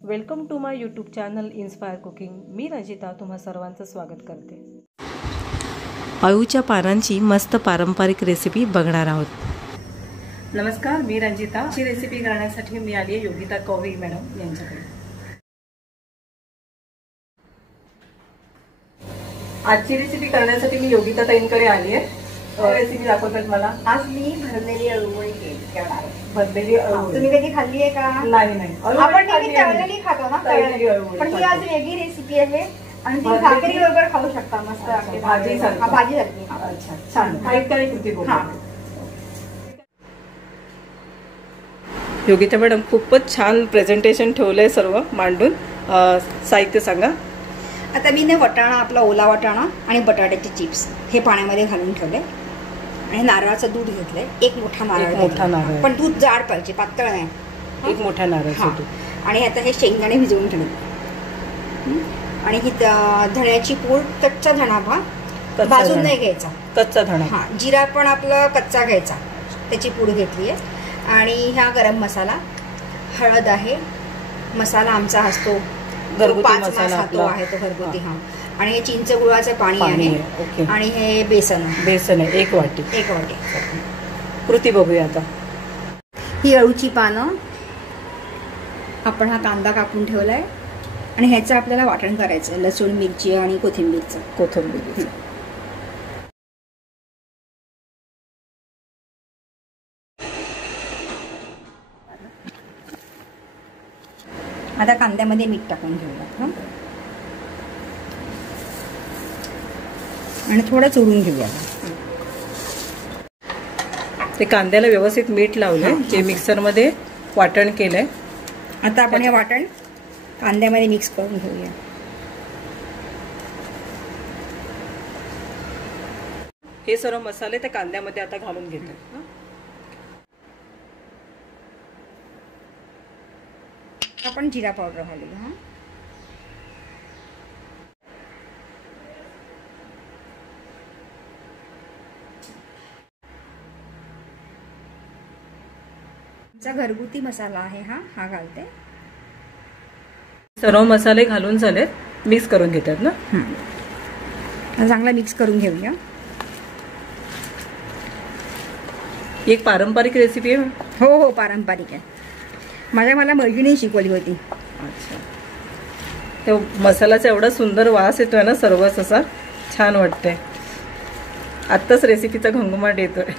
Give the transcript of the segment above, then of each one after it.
Welcome to my YouTube channel inspire cooking. मी रंजिता तुम्हा सर्वांचं स्वागत करते। अळूच्या पानांची मस्त पारंपरिक रेसिपी बघणार आहोत। नमस्कार, मी रंजिता। ही रेसिपी करण्यासाठी मी आली आहे योगिता कौवी मॅडम यांच्याकडे। आजची रेसिपी करण्यासाठी मी योगिता ताईंकडे आली आहे। रेसिपी दाखवतात मला। आज मी भरलेली अळूवडी करणार आहे। भरलेली अळूवडी तुम्ही कधी खाल्ली आहे का? नाही। आपण नेहमी तळलेली खातो ना, तळलेली अळूवडी, पण ही आज वेगळी रेसिपी आहे आणि ती भाकरी बरोबर खाऊ शकता। मस्त भाजी सारखी। भाजी सारखी। अच्छा, छान। काय कृती बोलू? योगिता मॅडम खूपच छान प्रेझेंटेशन ठेवलंय सर्व मांडून। साहित्य सांगा। आता मी वटाणा, आपला ओला वटाणा आणि बटाट्याचे चिप्स हे पाण्यामध्ये घालून ठेवले आणि नारळाचं दूध घेतलंय। एक मोठा नारळ, पण दूध जाड पाहिजे, पातळ नाही। एक मोठा नारळ। आणि आता हे शेंगदाणे भिजवून ठेवले आणि ही धण्याची पूड, कच्चा धणा भाजून नाही घ्यायचा, कच्चा धणा। हा, जिरा पण आपला कच्चा घ्यायचा, त्याची पूड घेतली आहे। आणि ह्या गरम मसाला, हळद आहे, मसाला आमचा असतो घरगुती मसाला आहे तो घरगुती। हा, आणि हे चिंच गुळाचं पाणी आहे आणि हे बेसन आहे एक वाटी। कृती बघूया आता। ही अळूची पानं, आपण हा कांदा कापून ठेवलाय आणि ह्याचं आपल्याला वाटण करायचं, लसूण, मिरची आणि कोथिंबीर। आता कांद्यामध्ये मीठ टाकून घेऊया आणि थोडं चुरून घेऊया। ते कांद्याला व्यवस्थित मीठ लावलंय, जे मिक्सर मध्ये वाटण केलंय। आता आपण हे वाटण कांद्यामध्ये मिक्स करून घेऊया। हे सर्व मसाले त्या कांद्यामध्ये आता घालून घेतो। आपण जिरा पावडर घालूया। घरगुती मसाला आहे हा घालते। सर्व मसाले घालून झाले, मिक्स करून घेतात ना। चांगला मिक्स करून घेऊया। एक पारंपरिक रेसिपी आहे। हो, पारंपरिक आहे। मला मैत्रिणीने शिकवली होती। अच्छा, तो मसाल्याचा एवढा सुंदर वास येतोय ना, सर्वच असा छान वाटतंय। आत्ताच रेसिपीचा घमघमाट येतोय।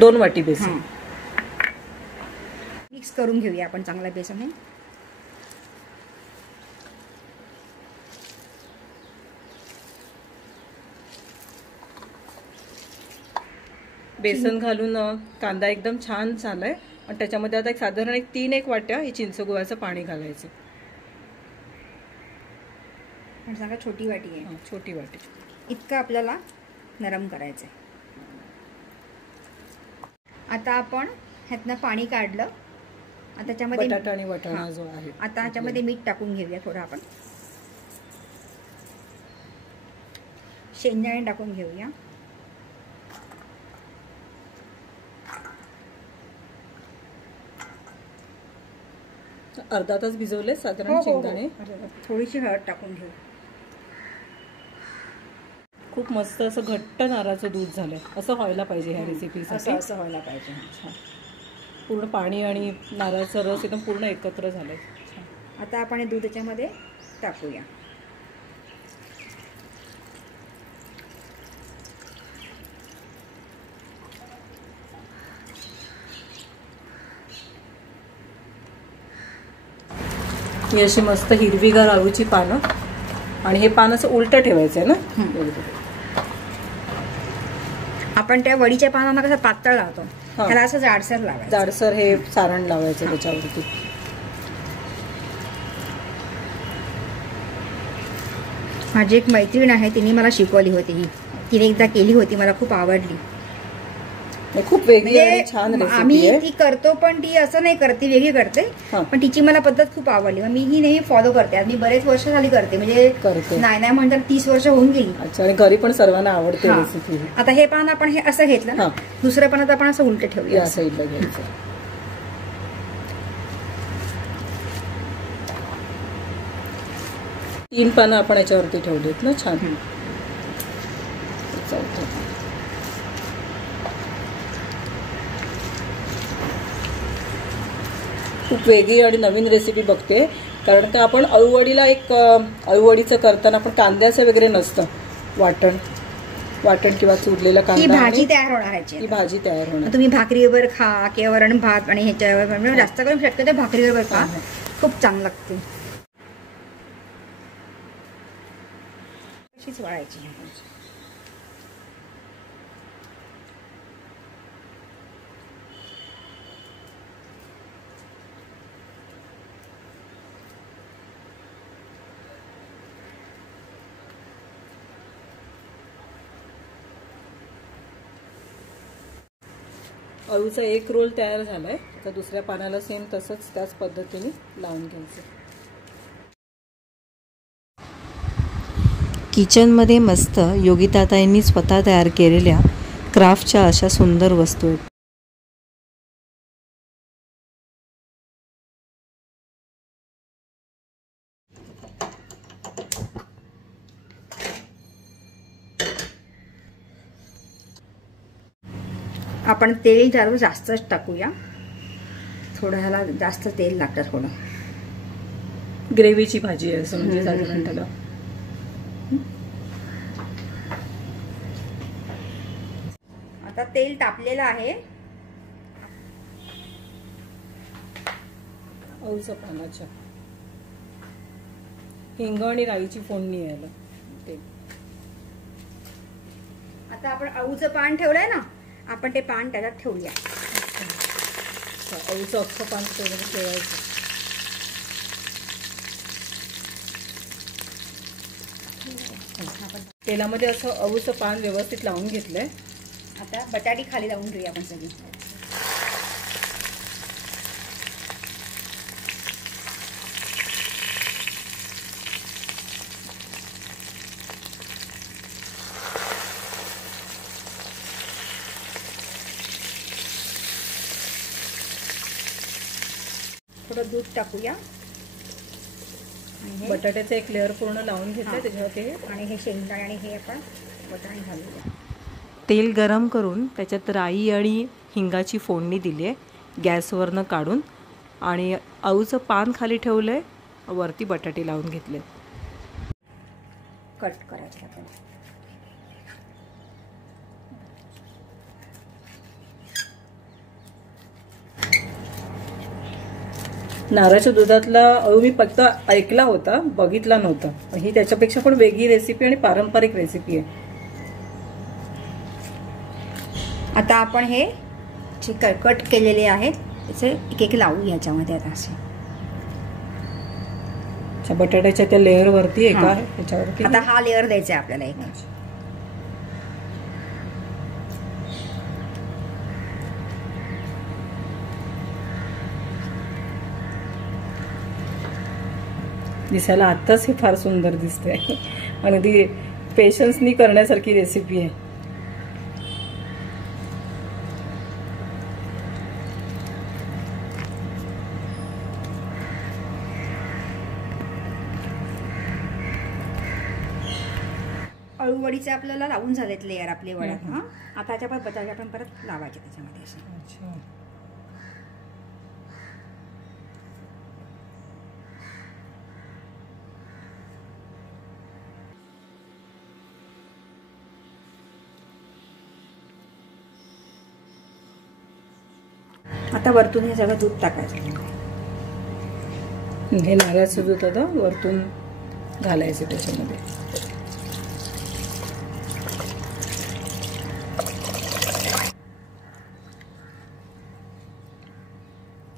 2 वाटी बेसन मिक्स करून घेऊया आपण चांगला बेसन। बेसन घालून कांदा एकदम छान झालाय आणि त्याच्यामध्ये आता साधारण 3 वाट्या हे चिंच गुळाचं पाणी घालायचं। सांगा, छोटी वाटी आहे। छोटी वाटी इतकं आपल्याला नरम करायचंय। आता आपण ह्यातनं पाणी काढलं, आता त्याच्यामध्ये बटाटा आणि वटाणा जो आहे, आता ह्याच्यामध्ये मीठ टाकून घेऊया थोडं। आपण शेंगदाणे टाकून घेऊया। अर्धा तास भिजवले साधारण शेंगदाणे। थोडीशी हळद टाकून घेऊ। खूप मस्त असं घट्ट नारळाचं दूध झालंय, असं व्हायला पाहिजे ह्या रेसिपीसाठी। असं व्हायला पाहिजे। पूर्ण पाणी आणि नारळाचा रस एकदम पूर्ण एकत्र झालंय। आता आपण हे दूध त्याच्यामध्ये टाकूया। ही अशी मस्त हिरवीगार अळूची पानं, आणि हे पान असं उलटं ठेवायचंय ना। आपण त्या वडीच्या पानांना कसं पातळ लावतो, त्याला असं जाडसर लावायचं। जाडसर हे सारण लावायचं त्याच्यावरती। माझी एक मैत्रीण आहे, तिने मला शिकवली होती ही, तिने एकदा केली होती, मला खूप आवडली। खूप वेगळी आणि छान रेसिपी आम्ही आहे. ती करतो पण ती असं नाही करते, वेगळी करते. पण तिची मला पद्धत खूप आवडली, मी ही नेहमी फॉलो करते. मी बरेच वर्ष झाली करते, म्हणजे नाही म्हणतात 30 वर्ष होऊन गेली. अच्छा. आणि घरी पण सर्वांना आवडते रेसिपी. आता हे पान आपण हे असं घेतलं ना, दुसऱ्या पानात आपण असं उलट ठेवूया. या साईडला घ्यायचं. 3 पानं आपण याच्यावरती ठेवलीत ना, छान. चौथं. खूप वेगळी आणि नवीन रेसिपी बघते, कारण का आपण अळूवडीला अळूवडीचं करताना आपण कांद्याचं वगैरे नसतं वाटण किंवा चुरलेला कांदा. ही भाजी तयार होणार आहे. ही भाजी तयार होणार. तुम्ही भाकरीवर खा किंवा वरण भात आणि ह्याच्यावर जास्त करून शक्यतो भाकरीवर खा, खूप चांगलं लागते. अशीच वाळायची. अळूचा एक रोल तयार झालाय. आता दुसऱ्या पानाला सेम तसंच त्याच पद्धतीने लावून घ्यायचं. किचनमध्ये मस्त योगिताताईंनी स्वतः तयार केलेल्या क्राफ्टच्या अशा सुंदर वस्तू आहेत. आपण तेल जरा जास्तच टाकूया, थोडं ह्याला जास्त तेल लागतं. थोडं ग्रेव्हीची भाजी आहे असं म्हणजे साधारण त्याला. आता तेल तापलेलं आहे. अळूच्या पानाच्या हिंग आणि राईची फोडणी यायला. आता आपण अळूचं पान ठेवलंय ना, आपण ते पान त्याच्यात ठेवूया. अळूचं अख्खं पान ठेवायचं. तेलामध्ये असं अळूचं पान व्यवस्थित लावून घेतलंय. आता बटाटी खाली लावून घेऊया आपण सगळी. थोडं दूध टाकूया. बटाट्याचं एक लेअर पूर्ण लावून घेतलंय त्याच्यावरती. आणि हे शेंगदाणे आणि हे आपण बटाणे घालूया. तेल गरम करून त्याच्यात राई आणि हिंगाची फोडणी दिली आहे गॅसवरनं काढून, आणि अळूचं पान खाली ठेवलं आहे, वरती बटाटे लावून घेतले. कट करायचं आपण. नारळाच्या दुधातला अळू मी फक्त ऐकला होता, बघितला नव्हता. ही त्याच्यापेक्षा पण वेगळी रेसिपी आणि पारंपरिक रेसिपी आहे. आता आपण हे जे कट केलेले आहेत त्याचे एक एक लावू याच्यामध्ये. आता असे बटाट्याच्या त्या लेअर वरती आहे का त्याच्यावरती. आता हा लेअर द्यायचा आहे आपल्याला एक. दिसायला आत्ताच हे फार सुंदर दिसते आणि ती पेशन्सनी करण्यासारखी रेसिपी आहे. अळूवडीचे आपल्याला लावून झालेत लेअर आपले वड्यात. हा आता त्याच्या बटाटे आपण परत लावायचे त्याच्यामध्ये असे. अच्छा. आता वरतून हे सगळं दूध टाकायचं. हे नारळाचं दूध आता वरतून घालायचं त्याच्यामध्ये.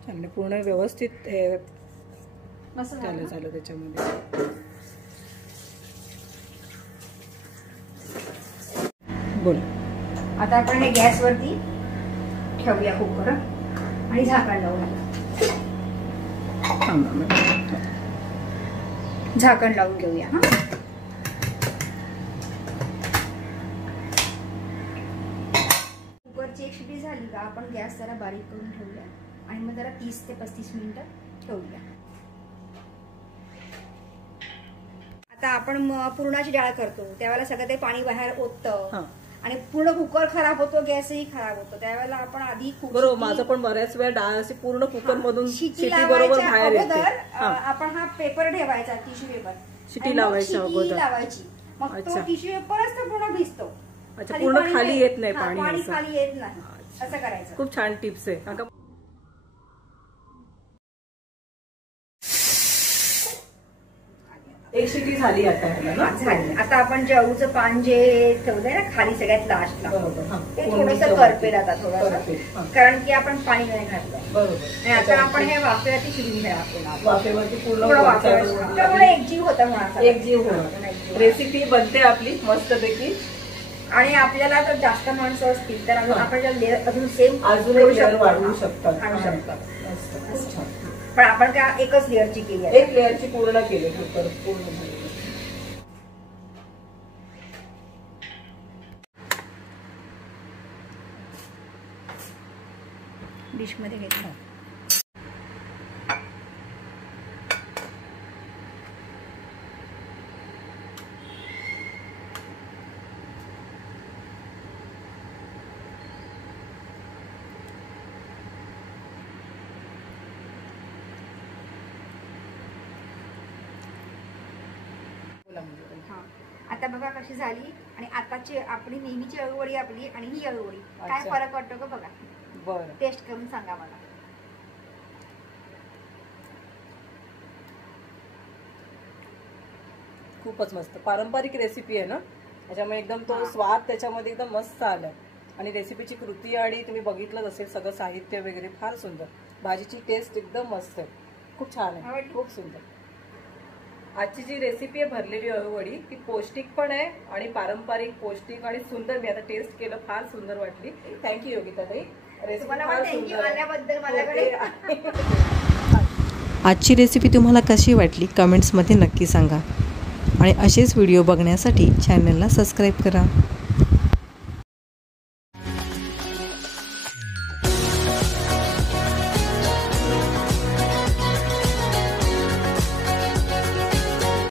आणि पूर्ण व्यवस्थित हे झालं त्याच्यामध्ये. बोल. आता आपण हे गॅसवरती ठेवूया कुकर आणि झाकण लावूया. झाकण लावून घेऊया. हा कुकरची एक शिटी झाली का आपण गॅस जरा बारीक करून ठेवूया आणि मग जरा 30 ते 35 मिनिटं ठेवूया. आता आपण पुरणाची डाळ करतो त्यावेळेला सगळं ते पाणी बाहेर ओततं आणि पूर्ण कुकर खराब होतो, गॅसही खराब होतो. त्यावेळेला आपण आधी बरोबर, माझं पण बऱ्याच वेळा डाळ अशी पूर्ण कुकर मधून शिटी बरोबर बाहेर येते. आपण हा पेपर ठेवायचा, टिश्यू पेपर, शिटी लावायची अगोदर लावायची. मग तो टिश्यू पेपरच तर पूर्ण भिजतो. अच्छा, पूर्ण खाली येत नाही पाणी, खाली येत नाही. असं करायचं. खूप छान टिप्स आहे. एक शिटी झाली आता झाली. आता आपण जे अळूचं पान जे ठेवलंय ना खाली सगळ्यात लास्टला ते थोडंसं करपेल आता थोडंसं, कारण की आपण पाणी नाही घातलं. बरोबर. आता आपण हे वाफेवरती शिजून घ्या. आपल्याला वाफेवरती पूर्ण एकजीव होता म्हणा, एकजीव होणार. रेसिपी बनते आपली मस्तपैकी. आणि आपल्याला जर जास्त माणसं असतील तर आपण अजून सेम अजून वाढवू शकतात. पण आपण काय एकच लेअरची केली आहे. एक लेअरची पूर्ण केली कुकर पूर्ण. डिश मध्ये घेतलं. आता बघा कशी झाली. आणि आताची आपली नेहमीची अळूवडी आपली आणि ही अळूवडी काय फरक वाटतो का बघा. बरं, टेस्ट करून सांगा मला. खूपच मस्त पारंपरिक रेसिपी आहे ना, त्याच्यामुळे एकदम तो स्वाद त्याच्यामध्ये एकदम मस्त आलाय. आणि रेसिपीची कृती आणि तुम्ही बघितलंच असेल सगळं साहित्य वगैरे फार सुंदर. भाजीची टेस्ट एकदम मस्त आहे, खूप छान आहे, खूप सुंदर. आजची जी रेसिपी आहे भरलेली अळूवडी ती पौष्टिक पण आहे आणि पारंपरिक, पौष्टिक आणि सुंदर. मी आता टेस्ट केलं, फार सुंदर वाटली. थँक्यू योगिता ताई, रेसिपी आजची रेसिपी तुम्हाला कशी वाटली कमेंट्समध्ये नक्की सांगा आणि असेच व्हिडिओ बघण्यासाठी चॅनलला सबस्क्राईब करा.